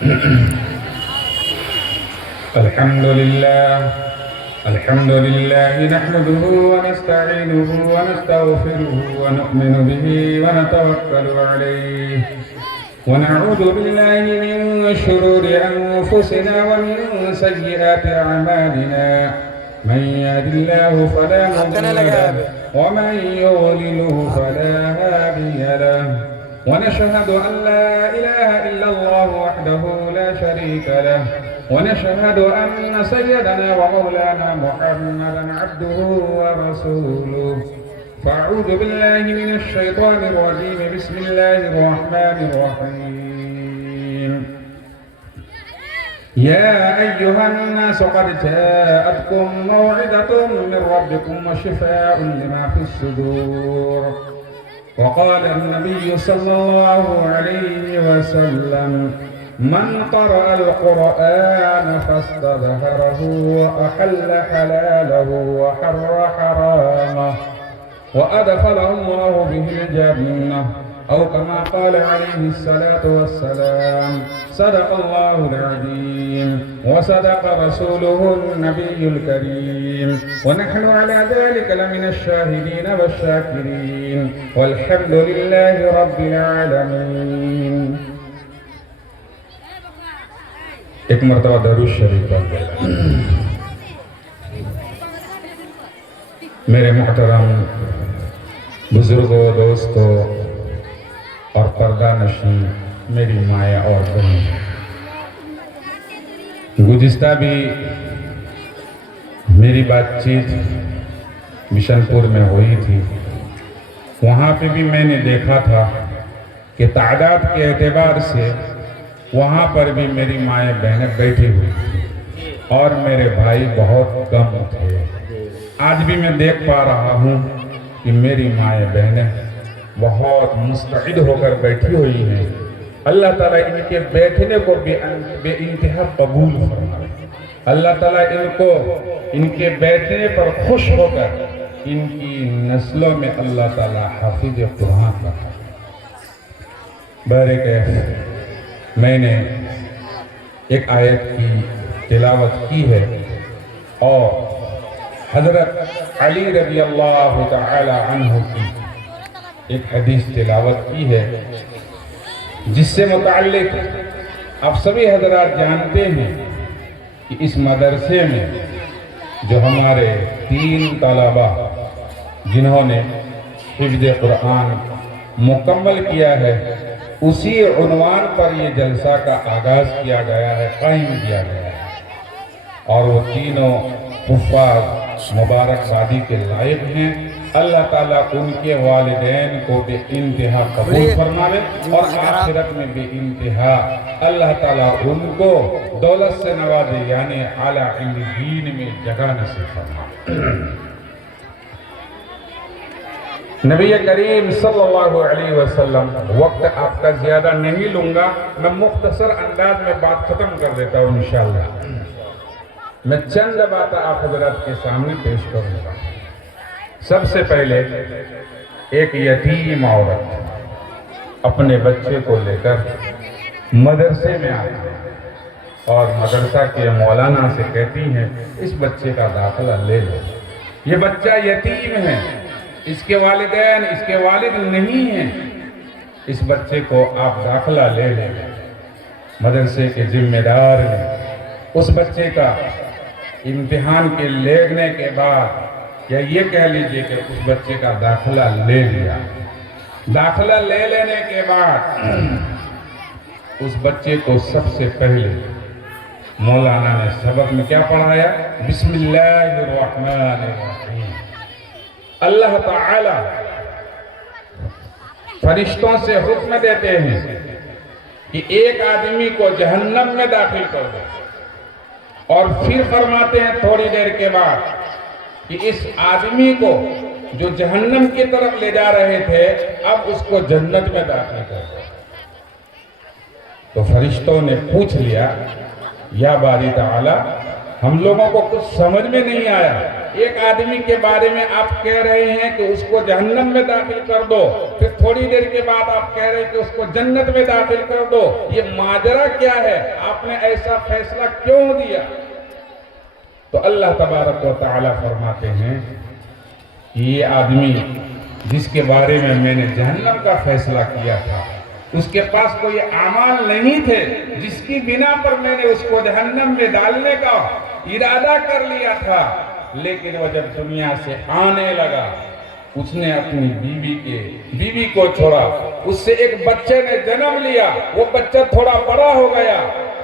الحمد لله نحمده ونستعينه ونستغفره ونؤمن به ونتوكل عليه ونعوذ بالله من شرور أنفسنا ومن سيئات أعمالنا من يهد الله فلا مضل له ومن يضلل فلا هادي له ونشهد أن لا إله إلا الله وحده لا شريك له ونشهد أن سيدنا ومولانا محمدا عبده ورسوله فأعوذ بالله من الشيطان الرجيم بسم الله الرحمن الرحيم يا أيها الناس قد جاءتكم موعظة من ربكم وشفاء لما في الصدور وقال النبي صلى الله عليه وسلم من قرأ القرآن فاستظهره وأحل حلاله وحر حرامه وأدخله الله به الجنة أو كما قال عليه الصلاة والسلام صدق الله العظيم وصدق رسوله النبي الكريم ونحن على ذلك لمن الشاهدين والشاكرين والحمد لله رب العالمين. ایک مرتبہ درود شریف پڑھ لیں. میرے محترم بزرگوں، دوستوں اور پردہ نشین میری مائیں اور بہن، گزشتہ بھی میری بات چیت مشن پور میں ہوئی تھی. وہاں پہ بھی میں نے دیکھا تھا کہ تعداد کے اعتبار سے وہاں پر بھی میری مائیں بہنیں بیٹھی ہوئی تھی اور میرے بھائی بہت کم تھے. آج بھی میں دیکھ پا رہا ہوں کہ میری مائیں بہنیں بہت مستعد ہو کر بیٹھی ہوئی ہیں. اللہ تعالیٰ ان کے بیٹھنے کو بے انتہا قبول فرمائے. اللہ تعالیٰ ان کے بیٹھنے پر خوش ہو کر ان کی نسلوں میں اللہ تعالیٰ حافظ قرآن رکھا. بہرکیف میں نے ایک آیت کی تلاوت کی ہے اور حضرت علی رضی اللہ تعالی عنہ کی ایک حدیث تلاوت کی ہے جس سے متعلق آپ سبھی حضرات جانتے ہیں کہ اس مدرسے میں جو ہمارے 3 طلبہ جنہوں نے حفظ قرآن مکمل کیا ہے، اسی عنوان پر یہ جلسہ کا آغاز کیا گیا ہے، قائم کیا گیا ہے، اور وہ تینوں حفاظ مبارکبادی کے لائق ہیں. اللہ تعالیٰ ان کے والدین کو بے انتہا قبول فرمائے اور آخرت میں بے انتہا اللہ تعالیٰ ان کو دولت سے نوازے، یعنی اعلیٰ علیین میں جگہ نصیب فرمائے. نبی کریم صلی اللہ علیہ وسلم، وقت آپ کا زیادہ نہیں لوں گا، میں مختصر انداز میں بات ختم کر دیتا ہوں انشاءاللہ. میں چند باتیں آپ حضرات کے سامنے پیش کروں گا. سب سے پہلے ایک یتیم عورت اپنے بچے کو لے کر مدرسے میں آئی اور مدرسہ کے مولانا سے کہتی ہیں اس بچے کا داخلہ لے لو. یہ بچہ یتیم ہے، اس کے والدین، اس کے والد نہیں ہیں، اس بچے کو آپ داخلہ لے لیں. مدرسے کے ذمہ دار نے اس بچے کا امتحان کے لینے کے بعد، یا یہ کہہ لیجئے کہ اس بچے کا داخلہ لے لیا. داخلہ لے لینے کے بعد اس بچے کو سب سے پہلے مولانا نے سبق میں کیا پڑھایا؟ بسم اللہ الرحمن الرحیم. اللہ تعالی فرشتوں سے حکم دیتے ہیں کہ ایک آدمی کو جہنم میں داخل کر دو، اور پھر فرماتے ہیں تھوڑی دیر کے بعد کہ اس آدمی کو جو جہنم کی طرف لے جا رہے تھے اب اس کو جنت میں داخل کر دو. تو فرشتوں نے پوچھ لیا یا باری تعالی ہم لوگوں کو کچھ سمجھ میں نہیں آیا، ایک آدمی کے بارے میں آپ کہہ رہے ہیں کہ اس کو جہنم میں داخل کر دو، پھر تھوڑی دیر کے بعد آپ کہہ رہے ہیں کہ اس کو جنت میں داخل کر دو، یہ ماجرا کیا ہے؟ آپ نے ایسا فیصلہ کیوں دیا؟ تو اللہ تبارک و تعالی فرماتے ہیں کہ یہ آدمی جس کے بارے میں نے جہنم کا فیصلہ کیا تھا، اس کے پاس کوئی اعمال نہیں تھے جس کی بنا پر میں نے اس کو جہنم میں ڈالنے کا ارادہ کر لیا تھا، لیکن وہ جب دنیا سے آنے لگا، اس نے اپنی بیوی کو چھوڑا، اس سے ایک بچے نے جنم لیا، وہ بچہ تھوڑا بڑا ہو گیا،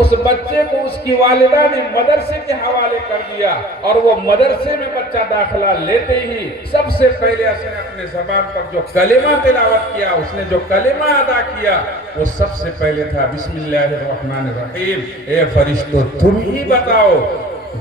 اس بچے کو اس کی والدہ نے مدرسے کے حوالے کر دیا، اور وہ مدرسے میں بچہ داخلہ لیتے ہی سب سے پہلے اس نے اپنے زبان پر جو کلمہ تلاوت کیا، اس نے جو کلمہ ادا کیا، وہ سب سے پہلے تھا بسم اللہ الرحمن الرحیم۔ اے فرشتوں، تم ہی بتاؤ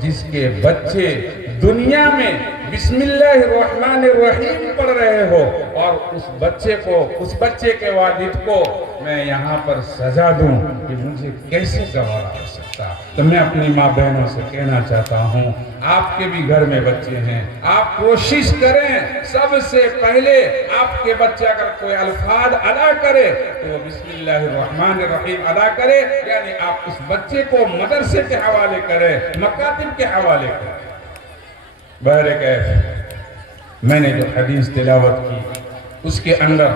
جس کے بچے دنیا میں بسم اللہ الرحمن الرحیم پڑھ رہے ہو، اور اس بچے کے والد کو میں یہاں پر سزا دوں، کہ مجھے کیسے گوارا ہو سکتا؟ تو میں اپنی ماں بہنوں سے کہنا چاہتا ہوں، آپ کے بھی گھر میں بچے ہیں، آپ کوشش کریں سب سے پہلے آپ کے بچے اگر کوئی الفاظ ادا کرے تو وہ بسم اللہ الرحمن الرحیم ادا کرے، یعنی آپ اس بچے کو مدرسے کے حوالے کریں، مکاتب کے حوالے کریں۔ بہرکیف میں نے جو حدیث تلاوت کی اس کے اندر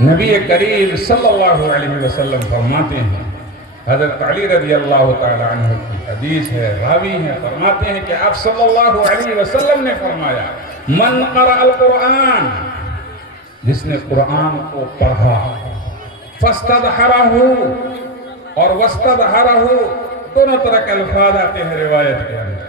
نبی کریم صلی اللہ علیہ وسلم فرماتے ہیں، حضرت علی رضی اللہ تعالی عنہ کی حدیث ہے، راوی ہیں، فرماتے ہیں کہ آپ صلی اللہ علیہ وسلم نے فرمایا، من قرأ القرآن، جس نے قرآن کو پڑھا، فاستظہرہ اور واستظہرہ، دونوں طرح کے الفاظ آتے ہیں روایت کے اندر۔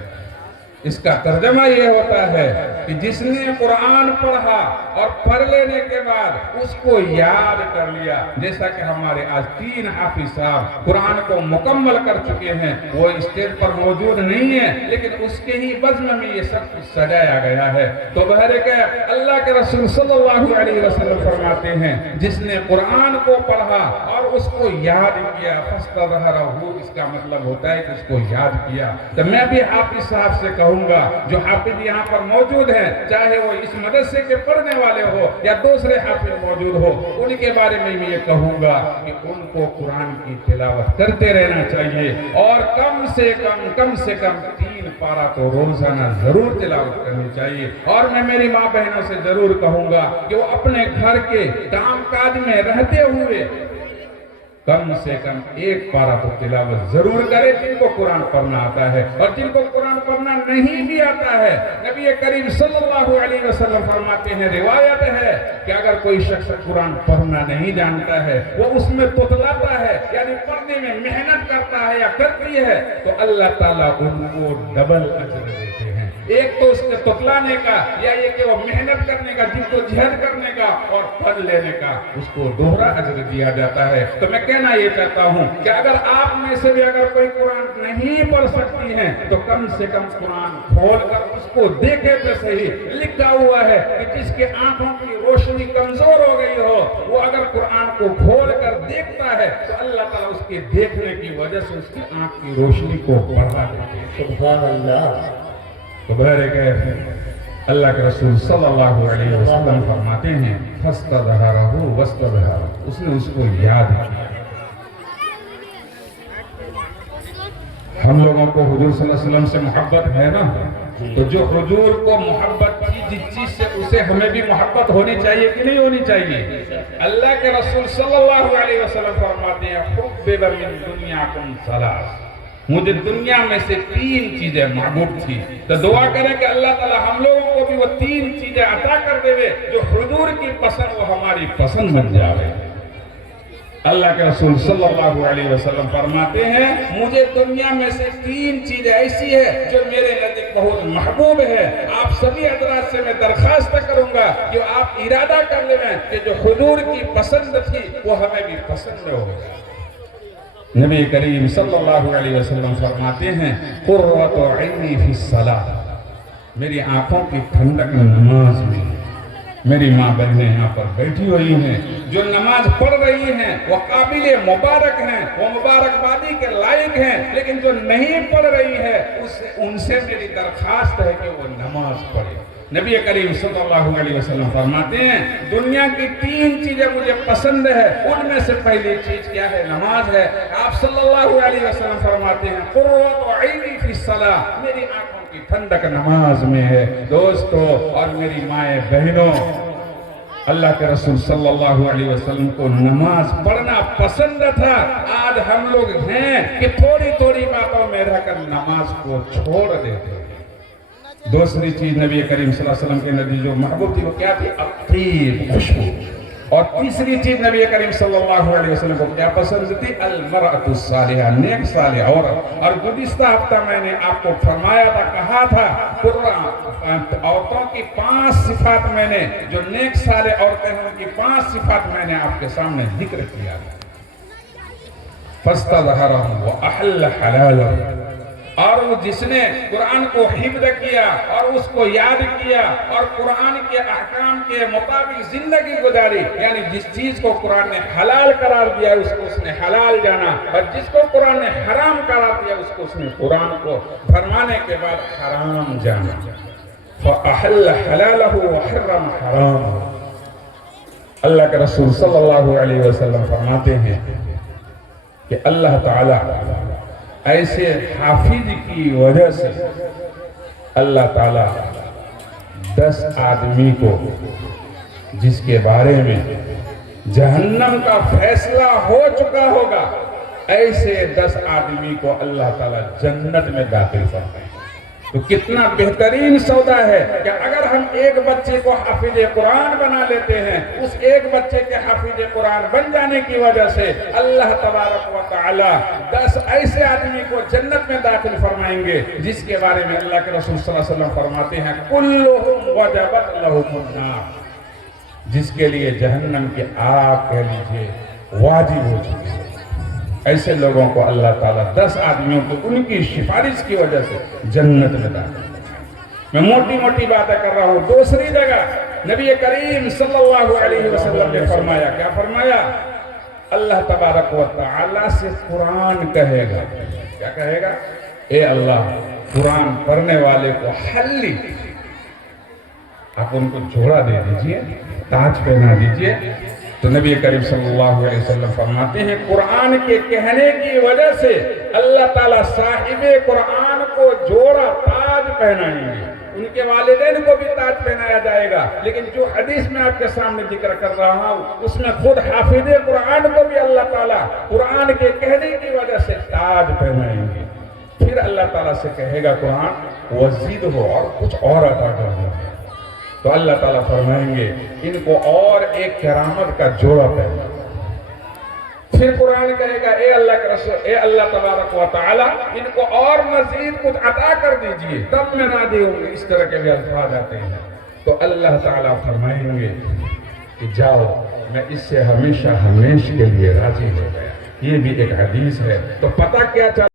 اس کا ترجمہ یہ ہوتا ہے کہ جس نے قرآن پڑھا اور پڑھ لینے کے بعد اس کو یاد کر لیا، جیسا کہ ہمارے آج 3 حافظ صاحب قرآن کو مکمل کر چکے ہیں، وہ اسٹیج پر موجود نہیں ہے لیکن اس کے ہی بزم میں یہ سب کچھ سجایا گیا ہے۔ تو بہرکیف اللہ کے رسول صلی اللہ علیہ وسلم فرماتے ہیں، جس نے قرآن کو پڑھا اور اس کو یاد کیا، فاستظہرہ، اس کا مطلب ہوتا ہے کہ اس کو یاد کیا۔ تو میں بھی حافظ صاحب سے کہوں گا، جو حافظ یہاں پر موجود ہیں، چاہے وہ اس مدرسے کے پڑھنے والے ہو یا دوسرے حافظ موجود ہو، ان کے بارے میں یہ کہوں گا کہ ان کو قرآن کی تلاوت کرتے رہنا چاہیے، اور کم سے کم 3 پارہ تو روزانہ ضرور تلاوت کرنی چاہیے۔ اور میں میری ماں بہنوں سے ضرور کہوں گا کہ وہ اپنے گھر کے کام کاج میں رہتے ہوئے کم سے کم 1 پارہ تو تلاوت ضرور کرے، جن کو قرآن پڑھنا آتا ہے، اور جن کو قرآن پڑھنا نہیں بھی آتا ہے، نبی کریم صلی اللہ علیہ وسلم فرماتے ہیں، روایت ہے کہ اگر کوئی شخص قرآن پڑھنا نہیں جانتا ہے، وہ اس میں تتلاتا ہے، یعنی پڑھنے میں محنت کرتا ہے یا کرتی ہے، تو اللہ تعالیٰ ان کو ڈبل اجر دیتے ہیں۔ ایک تو اس کے تتلانے کا، یا یہ کہ وہ محنت کرنے کا، جن کو جہد کرنے کا اور پڑھ لینے کا، اس کو دوہرا اجر دیا جاتا ہے۔ تو میں کہنا یہ چاہتا ہوں کہ اگر آپ میں سے بھی اگر کوئی قرآن نہیں پڑھ سکتی ہیں تو کم سے کم قرآن کھول کر اس کو دیکھے تو صحیح۔ لکھا ہوا ہے کہ جس کے آنکھوں کی روشنی کمزور ہو گئی ہو، وہ اگر قرآن کو کھول کر دیکھتا ہے تو اللہ تعالیٰ اس کے دیکھنے کی وجہ سے اس کی آنکھ کی روشنی کو بڑھا دیتے ہیں۔ سبحان اللہ۔ تو بہرکیف اللہ کے رسول صلی اللہ علیہ وسلم فرماتے ہیں، فاستظہرہ واستظہرہ، اس نے اس کو یاد کیا۔ ہم لوگوں کو حضور صلی اللہ علیہ وسلم سے محبت ہے نا، تو جو حضور کو محبت کی جس چیز سے، اسے ہمیں بھی محبت ہونی چاہیے کہ نہیں ہونی چاہیے؟ اللہ کے رسول صلی اللہ علیہ وسلم فرماتے ہیں، حبب من دنیاکم ثلاث، مجھے دنیا میں سے 3 چیزیں محبوب تھی۔ تو دعا کریں کہ اللہ تعالی ہم لوگوں کو بھی وہ 3 چیزیں عطا کر دے، جو حضور کی پسند وہ ہماری پسند بن جائے۔ اللہ کے رسول صلی اللہ علیہ وسلم فرماتے ہیں، مجھے دنیا میں سے 3 چیزیں ایسی ہے جو میرے نزدیک بہت محبوب ہے۔ آپ سبھی حضرات سے میں درخواست کروں گا کہ آپ ارادہ کر لیں کہ جو حضور کی پسند تھی وہ ہمیں بھی پسند ہو۔ نبی کریم صلی اللہ علیہ وسلم فرماتے ہیں، قرۃ عینی فی الصلاۃ، میری آنکھوں کی ٹھنڈک نماز میں۔ میری ماں بہنیں یہاں پر بیٹھی ہوئی ہیں، جو نماز پڑھ رہی ہیں وہ قابل مبارک ہیں، وہ مبارکبادی کے لائق ہیں، لیکن جو نہیں پڑھ رہی ہے ان سے میری درخواست ہے کہ وہ نماز پڑھے۔ نبی کریم صلی اللہ علیہ وسلم فرماتے ہیں دنیا کی 3 چیزیں مجھے پسند ہے، ان میں سے پہلی چیز کیا ہے؟ نماز ہے۔ آپ صلی اللہ علیہ وسلم فرماتے ہیں قرۃ عینی فی الصلاۃ، میری آنکھوں کی ٹھنڈک نماز میں ہے۔ دوستو اور میری مائیں بہنوں، اللہ کے رسول صلی اللہ علیہ وسلم کو نماز پڑھنا پسند تھا۔ آج ہم لوگ ہیں کہ تھوڑی تھوڑی باتوں میں رہ کر نماز کو چھوڑ دیتے ہیں۔ دوسری چیز نبی کریم صلی اللہ علیہ وسلم کے نبی جو محبوب تھی وہ کیا تھی؟ اطیب، خوشبو۔ اور تیسری چیز نبی کریم صلی اللہ علیہ وسلم کو کیا پسند تھی؟ المرأۃ الصالحہ، نیک صالح عورت۔ اور گزشتہ ہفتہ میں نے آپ کو فرمایا تھا، کہا تھا عورتوں کی 5 صفات میں نے جو نیک صالح عورتیں ہیں ان کی 5 صفات میں نے آپ کے سامنے ذکر کیا تھا۔ فَاسْتَظْهَرَهُ وَأَحَلَّ حَلَالَهُ، اور وہ جس نے قرآن کو حفظ کیا اور اس کو یاد کیا اور قرآن کے احکام کے مطابق زندگی گزاری، یعنی جس چیز کو قرآن نے حلال قرار دیا اس کو اس نے حلال جانا، اور جس کو قرآن نے حرام قرار دیا اس کو اس نے قرآن کو فرمانے کے بعد حرام جانا۔ فَأَحَلَّ حَلَالَهُ وَحَرَّمَ حَرَامَهُ، اللہ کے رسول صلی اللہ علیہ وسلم فرماتے ہیں کہ اللہ تعالیٰ ایسے حافظ کی وجہ سے اللہ تعالیٰ 10 آدمی کو جس کے بارے میں جہنم کا فیصلہ ہو چکا ہوگا، ایسے 10 آدمی کو اللہ تعالیٰ جنت میں داخل فرمائے۔ تو کتنا بہترین سودا ہے کہ اگر ہم ایک بچے کو حافظ قرآن بنا لیتے ہیں، اس ایک بچے کے حافظ قرآن بن جانے کی وجہ سے اللہ تبارک و تعالی 10 ایسے آدمی کو جنت میں داخل فرمائیں گے جس کے بارے میں اللہ کے رسول صلی اللہ علیہ وسلم فرماتے ہیں کلہم وجبت لہم النار، جس کے لیے جہنم کی آگ کہہ لیجئے واجب ہو چکی ہے۔ ایسے لوگوں کو اللہ تعالیٰ 10 آدمیوں کو ان کی سفارش کی وجہ سے جنت میں داخل۔ میں موٹی موٹی باتیں کر رہا ہوں۔ دوسری جگہ نبی کریم صلی اللہ علیہ وسلم نے فرمایا، کیا فرمایا؟ اللہ تبارک و تعالیٰ سے قرآن کہے گا، کیا کہے گا؟ اے اللہ، قرآن پڑھنے والے کو حلی، آپ ان کو جوڑا دے دیجئے، تاج پہنا دیجئے۔ تو نبی کریم صلی اللہ علیہ وسلم فرماتے ہیں قرآن کے کہنے کی وجہ سے اللہ تعالیٰ صاحب قرآن کو جوڑا تاج پہنائیں گے، ان کے والدین کو بھی تاج پہنایا جائے گا۔ لیکن جو حدیث میں آپ کے سامنے ذکر کر رہا ہوں اس میں خود حافظ قرآن کو بھی اللہ تعالیٰ قرآن کے کہنے کی وجہ سے تاج پہنائیں گے۔ پھر اللہ تعالیٰ سے کہے گا قرآن وزید ہو، اور کچھ اور عطا کر دو، تو اللہ تعالیٰ فرمائیں گے ان کو اور ایک کرامت کا جوڑا پہنا۔ پھر قرآن کہے گا اے اللہ کے رسول، اے اللہ تبارک و تعالیٰ ان کو اور مزید کچھ عطا کر دیجئے، تب میں راضی ہوں گے۔ اس طرح کے بھی الفاظ آتے ہیں۔ تو اللہ تعالیٰ فرمائیں گے کہ جاؤ، میں اس سے ہمیشہ ہمیشہ کے لیے راضی ہو گیا۔ یہ بھی ایک حدیث ہے۔ تو پتہ کیا چلا؟